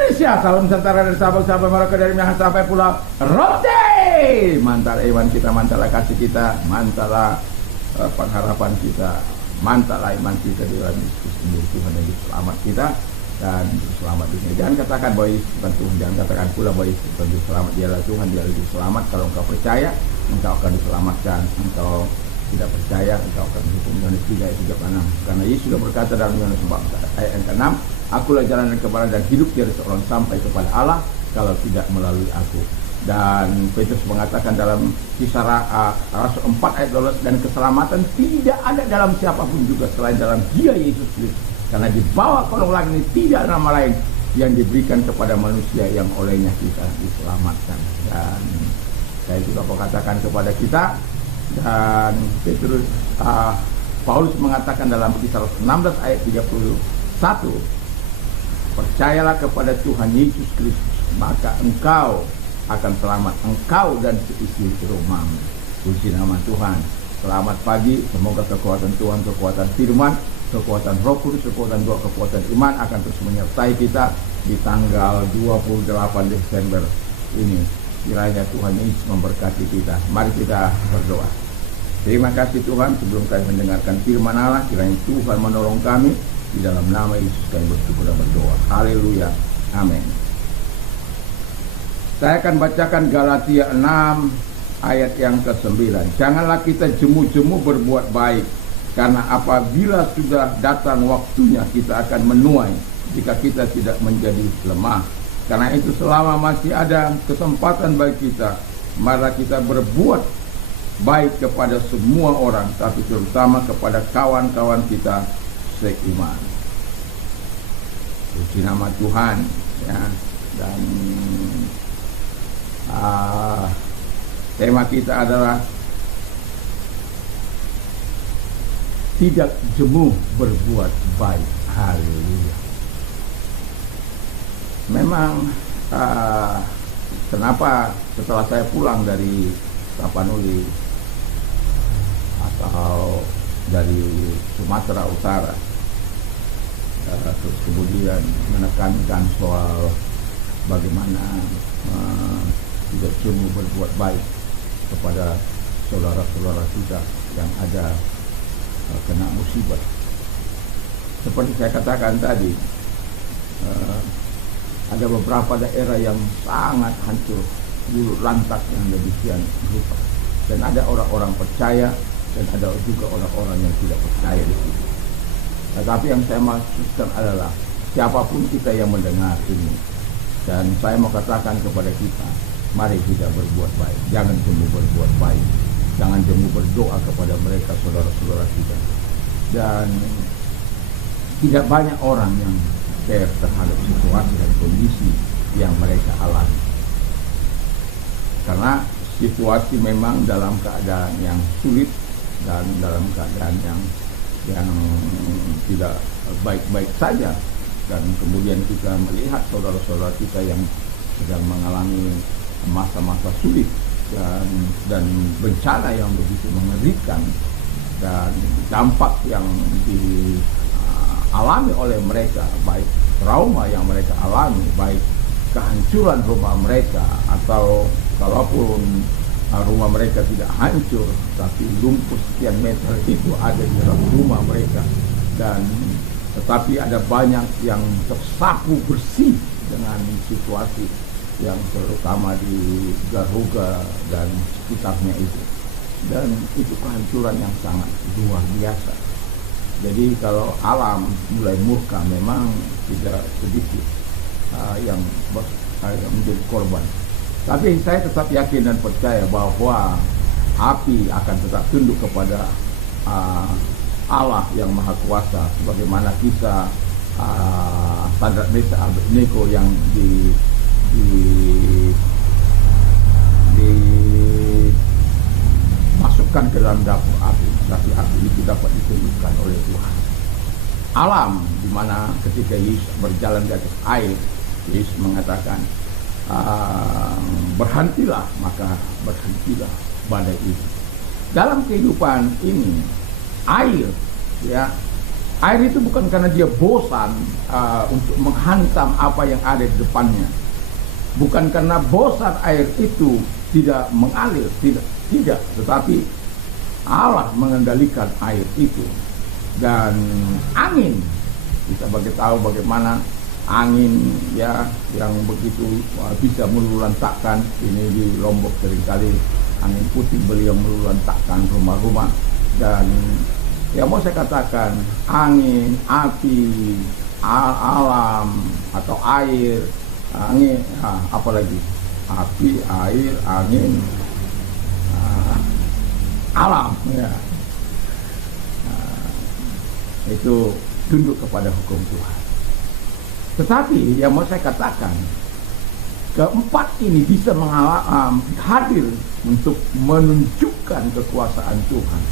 Indonesia, salam sejahtera dari sahabat-sahabat mereka dari Minang sampai Pulau Rote. Mantap iman kita, mantaplah kasih kita, mantaplah pengharapan kita, mantaplah iman kita di dalam Yesus sendiri. Tuhan yang selamat kita dan selamat dunia. Jangan katakan bahwa Yesus bukan Tuhan, jangan katakan pula bahwa Yesus bukan selamat. Dialah Tuhan, dia lebih selamat. Kalau engkau percaya, engkau akan diselamatkan. Engkau tidak percaya, engkau akan dihukum. Yohanes 3 ayat 36. Karena Yesus sudah berkata dalam Yohanes 4 ayat yang ke-6, akulah jalan dan kebenaran dan hidup, tiada seorang sampai kepada Allah kalau tidak melalui aku. Dan Petrus mengatakan dalam Kisah Rasul 4 ayat 12, dan keselamatan tidak ada dalam siapapun juga selain dalam Dia Yesus Kristus. Karena di bawah kolong langit ini tidak ada nama lain yang diberikan kepada manusia yang olehnya kita diselamatkan. Dan saya juga mau katakan kepada kita, dan Petrus Paulus mengatakan dalam Kisah 16 ayat 31, percayalah kepada Tuhan Yesus Kristus, maka engkau akan selamat, engkau dan seisi rumahmu. Puji nama Tuhan. Selamat pagi, semoga kekuatan Tuhan, kekuatan firman, kekuatan Roh Kudus, kekuatan doa, kekuatan iman akan terus menyertai kita di tanggal 28 Desember ini. Kiranya Tuhan Yesus memberkati kita. Mari kita berdoa. Terima kasih Tuhan, sebelum kami mendengarkan firman Allah, kiranya Tuhan menolong kami. Di dalam nama Yesus kami bersyukur dan berdoa. Haleluya. Amin. Saya akan bacakan Galatia 6 ayat yang ke-9. Janganlah kita jemu-jemu berbuat baik, karena apabila sudah datang waktunya kita akan menuai jika kita tidak menjadi lemah. Karena itu selama masih ada kesempatan bagi kita, mari kita berbuat baik kepada semua orang, tapi terutama kepada kawan-kawan kita seiman. Puji nama Tuhan ya. Dan tema kita adalah tidak jemu berbuat baik. Haleluya. Memang kenapa setelah saya pulang dari Tapanuli atau dari Sumatera Utara, terus kemudian menekankan soal bagaimana tidak jemu berbuat baik kepada saudara-saudara kita yang ada kena musibah. Seperti saya katakan tadi, ada beberapa daerah yang sangat hancur, bulu lantak yang demikian rupa, dan ada orang-orang percaya dan ada juga orang-orang yang tidak percaya di situ. Tetapi yang saya maksudkan adalah siapapun kita yang mendengar ini, dan saya mau katakan kepada kita, mari kita berbuat baik. Jangan jemu berbuat baik, jangan jemu berdoa kepada mereka, saudara-saudara kita. Dan tidak banyak orang yang care terhadap situasi dan kondisi yang mereka alami, karena situasi memang dalam keadaan yang sulit dan dalam keadaan yang tidak baik-baik saja. Dan kemudian kita melihat saudara-saudara kita yang sedang mengalami masa-masa sulit dan bencana yang begitu mengerikan, dan dampak yang dialami oleh mereka, baik trauma yang mereka alami, baik kehancuran rumah mereka, atau kalaupun rumah mereka tidak hancur tapi lumpur sekian meter itu ada di dalam rumah mereka, dan tetapi ada banyak yang tersapu bersih dengan situasi yang terutama di Garuga dan sekitarnya itu. Dan itu kehancuran yang sangat luar biasa. Jadi kalau alam mulai murka, memang tidak sedikit yang menjadi korban. Tapi saya tetap yakin dan percaya bahwa api akan tetap tunduk kepada Allah yang Maha Kuasa, sebagaimana kisah Sadrak Meshach Abednego yang dimasukkan ke dalam dapur api, tapi api itu dapat ditundukkan oleh Tuhan. Alam di mana ketika Yesus berjalan di atas air, Yesus mengatakan, berhentilah, maka berhentilah badai itu. Dalam kehidupan ini, air ya Air itu bukan karena dia bosan untuk menghantam apa yang ada di depannya. Bukan karena bosan air itu tidak mengalir, tidak, tetapi Allah mengendalikan air itu. Dan angin, kita tahu bagaimana angin ya yang begitu bisa meluluhlantakkan. Ini di Lombok seringkali angin puting beliung meluluhlantakkan rumah-rumah. Dan ya mau saya katakan, angin, api, alam atau air, angin, apalagi api, air, angin, alam, ya, itu tunduk kepada hukum Tuhan. Tetapi yang mau saya katakan, keempat ini bisa hadir untuk menunjukkan kekuasaan Tuhan.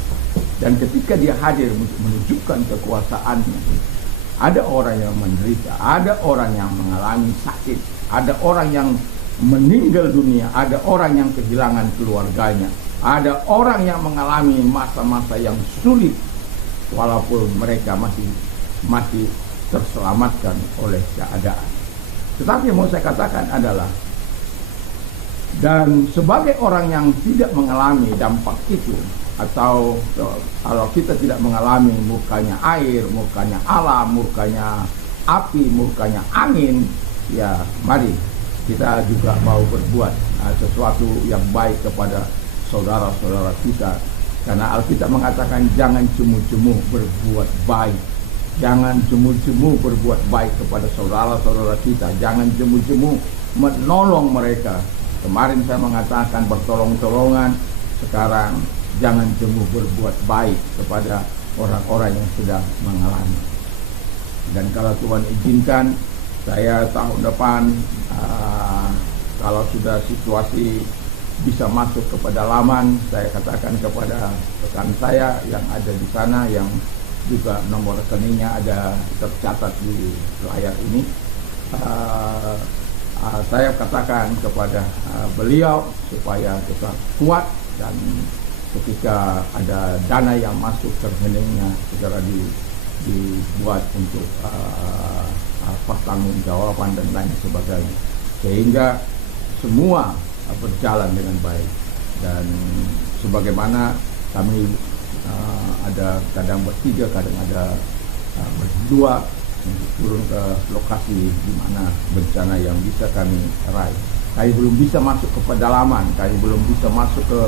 Dan ketika dia hadir untuk menunjukkan kekuasaannya, ada orang yang menderita, ada orang yang mengalami sakit, ada orang yang meninggal dunia, ada orang yang kehilangan keluarganya, ada orang yang mengalami masa-masa yang sulit, walaupun mereka masih terselamatkan oleh keadaan. Tetapi yang mau saya katakan adalah, dan sebagai orang yang tidak mengalami dampak itu, atau kalau kita tidak mengalami murkanya air, murkanya alam, murkanya api, murkanya angin, ya mari kita juga mau berbuat sesuatu yang baik kepada saudara-saudara kita. Karena Alkitab mengatakan jangan jemu-jemu berbuat baik. Jangan jemu-jemu berbuat baik kepada saudara-saudara kita. Jangan jemu-jemu menolong mereka. Kemarin saya mengatakan bertolong-tolongan. Sekarang jangan jemu berbuat baik kepada orang-orang yang sedang mengalami. Dan kalau Tuhan izinkan, saya tahun depan kalau sudah situasi bisa masuk ke pedalaman, saya katakan kepada rekan saya yang ada di sana, yang juga nomor rekeningnya ada tercatat di layar ini, saya katakan kepada beliau supaya tetap kuat, dan ketika ada dana yang masuk ke rekeningnya segera dibuat untuk pertanggungjawaban dan lain sebagainya, sehingga semua berjalan dengan baik. Dan sebagaimana kami ada kadang bertiga, kadang ada berdua turun ke lokasi di mana bencana yang bisa kami raih. Kami belum bisa masuk ke pedalaman, kami belum bisa masuk ke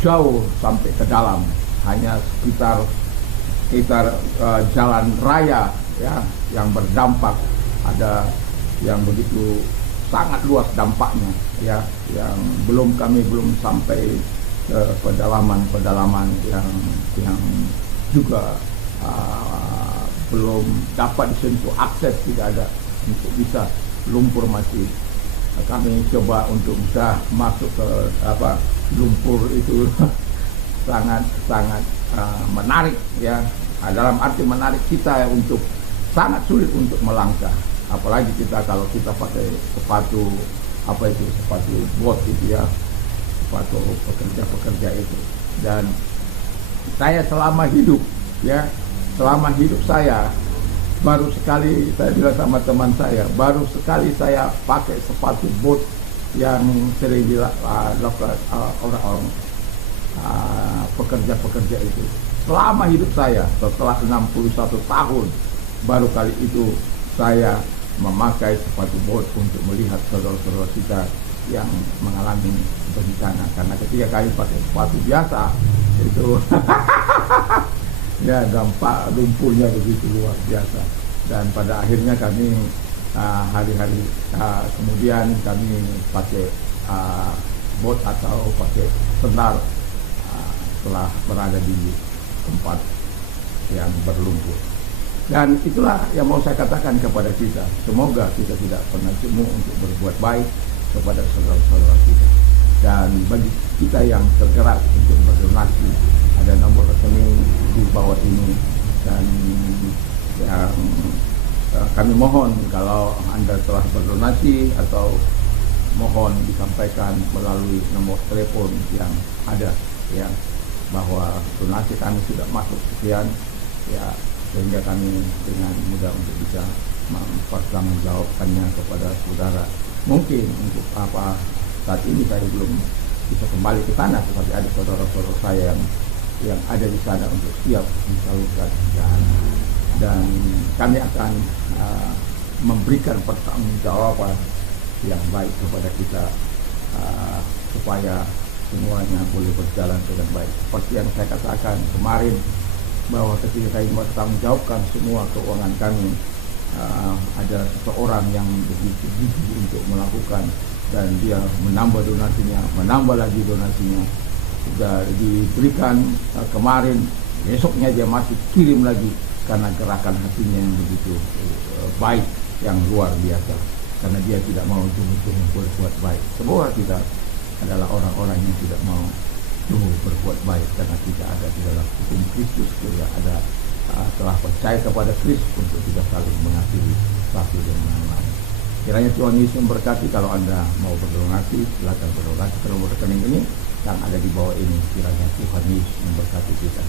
jauh sampai ke dalam, hanya sekitar jalan raya ya yang berdampak, ada yang begitu sangat luas dampaknya ya, yang kami belum sampai ke pedalaman yang juga belum dapat disentuh, akses tidak ada untuk bisa, lumpur masih. Kami coba untuk bisa masuk ke lumpur itu sangat menarik ya, dalam arti menarik kita untuk sangat sulit untuk melangkah, apalagi kalau kita pakai sepatu sepatu bot itu ya, sepatu pekerja itu. Dan saya selama hidup saya baru sekali, saya bilang sama teman saya, baru sekali saya pakai sepatu bot yang sering dilakukan orang-orang pekerja itu. Selama hidup saya, setelah 61 tahun, baru kali itu saya memakai sepatu bot untuk melihat saudara-saudara kita yang mengalami bencana. Karena ketika kami pakai sepatu biasa itu ya dampak lumpurnya begitu luar biasa. Dan pada akhirnya kami hari-hari kemudian kami pakai bot atau pakai sendal setelah berada di tempat yang berlumpur. Dan itulah yang mau saya katakan kepada kita, semoga kita tidak pernah jemu untuk berbuat baik kepada saudara-saudara kita. Dan bagi kita yang tergerak untuk berdonasi, ada nomor rekening di bawah ini, dan yang kami mohon kalau Anda telah berdonasi, atau mohon disampaikan melalui nomor telepon yang ada ya, bahwa donasi kami sudah masuk sekian ya, sehingga kami dengan mudah untuk bisa mempertanggungjawabkannya kepada saudara. Mungkin untuk apa saat ini saya belum bisa kembali ke sana, tetapi ada saudara-saudara saya yang ada di sana untuk siap menyalurkan dan kami akan memberikan pertanggungjawaban yang baik kepada kita supaya semuanya boleh berjalan dengan baik. Seperti yang saya katakan kemarin, bahwa ketika kami bertanggungjawabkan semua keuangan kami, ada seseorang yang begitu gigih untuk melakukan, dan dia menambah donasinya, menambah lagi donasinya. Sudah diberikan kemarin, besoknya dia masih kirim lagi, karena gerakan hatinya yang begitu baik, yang luar biasa. Karena dia tidak mau tunggu-tunggu berbuat baik. Semua kita adalah orang-orang yang tidak mau tunggu berbuat baik, karena kita ada di dalam hukum Kristus. Kita ada telah percaya kepada Kristus untuk kita saling mengasihi satu dengan yang lain. Kiranya Tuhan Yesus memberkati. Kalau Anda mau berdonasi, silakan berdonasi ke nomor rekening ini yang ada di bawah ini. Kiranya Tuhan Yesus memberkati kita.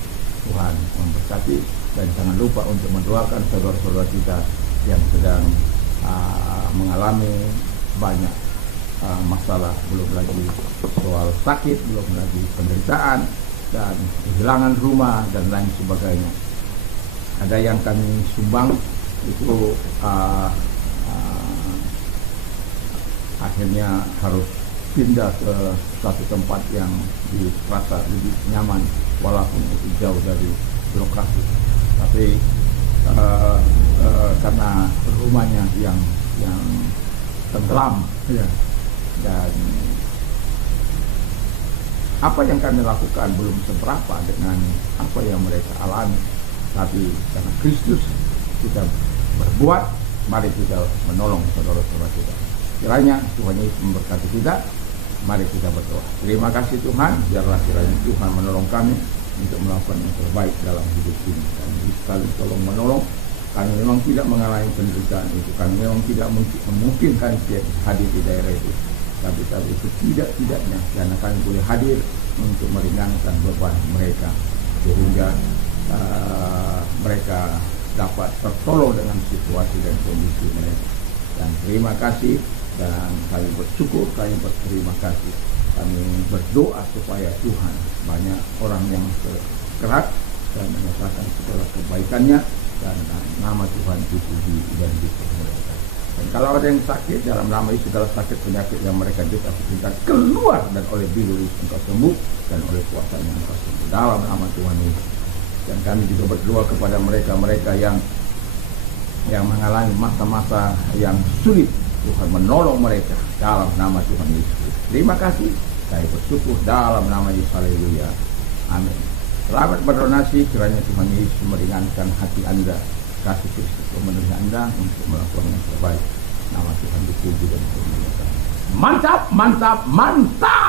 Tuhan memberkati, dan jangan lupa untuk mendoakan saudara-saudara kita yang sedang mengalami banyak masalah, belum lagi soal sakit, belum lagi penderitaan dan kehilangan rumah dan lain sebagainya. Ada yang kami sumbang itu akhirnya harus pindah ke satu tempat yang dirasa lebih nyaman walaupun itu jauh dari lokasi, tapi karena rumahnya yang tenggelam, ya. Dan apa yang kami lakukan belum seberapa dengan apa yang mereka alami, tapi karena Kristus kita berbuat, mari kita menolong saudara-saudara kita. Kiranya Tuhan Yesus memberkati kita. Mari kita berdoa. Terima kasih Tuhan, biarlah kiranya Tuhan menolong kami untuk melakukan yang terbaik dalam hidup ini. Dan sekali tolong menolong. Kami memang tidak mengalami penderitaan itu, kami memang tidak memungkinkan hadir di daerah itu, tapi setidak-tidaknya karena kami boleh hadir untuk meringankan beban mereka, sehingga mereka dapat tertolong dengan situasi dan kondisi mereka. Dan terima kasih, dan kami bersyukur, kami berterima kasih. Kami berdoa supaya Tuhan, banyak orang yang keras dan menyatakan segala kebaikannya, dan nama Tuhan dipuji dan dipermuliakan. Dan kalau ada yang sakit, dalam nama Yesus segala sakit penyakit yang mereka derita keluar, dan oleh bilu Yesus engkau sembuh, dan oleh kuasanya engkau sembuh dalam nama Tuhan Yesus. Dan kami juga berdoa kepada mereka yang mengalami masa-masa yang sulit, Tuhan menolong mereka dalam nama Tuhan Yesus. Terima kasih, saya bersyukur dalam nama Yesus. Haleluya, amin. Selamat berdonasi, kiranya Tuhan Yesus meringankan hati Anda, kasih Kristus memenuhi Anda untuk melakukan yang terbaik. Nama Tuhan dipuji dan dimuliakan. Mantap, mantap, mantap.